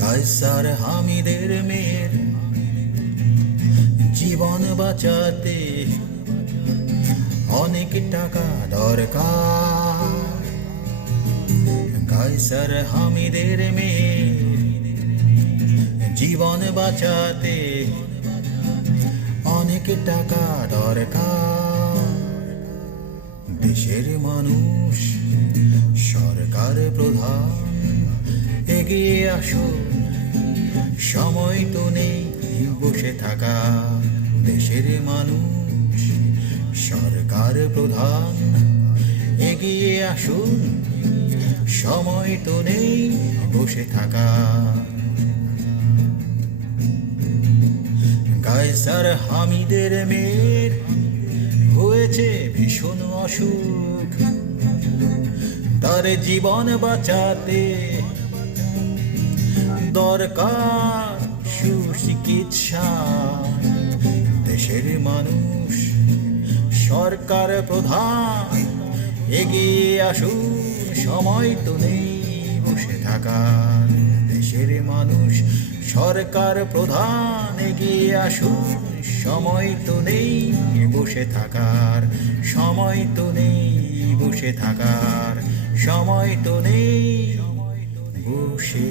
কায়সার হামিদের মেয়ের জীবন বাঁচাতে অনেক টাকা দরকার। কায়সার হামিদের মেয়ের জীবন বাঁচাতে অনেক টাকা দরকার। দেশের মানুষ, সরকার প্রধান এগিয়ে আসুন, সময় তো নেই বসে থাকা। দেশের মানুষ, সরকার প্রধান এগিয়ে আসুন, সময় তো নেই বসে থাকা। কায়সার হামিদের মেয়ের হয়েছে ভীষণ অসুখ, তার জীবন বাঁচাতে দরকার সুচিকিৎসা। দেশের মানুষ, সরকার প্রধান এগিয়ে আসুন, সময় তো নেই বসে থাকার। দেশের মানুষ, সরকার প্রধান এগিয়ে আসুন, সময় তো নেই বসে থাকার। সময় তো নেই বসে থাকার, সময় তো নেই বসে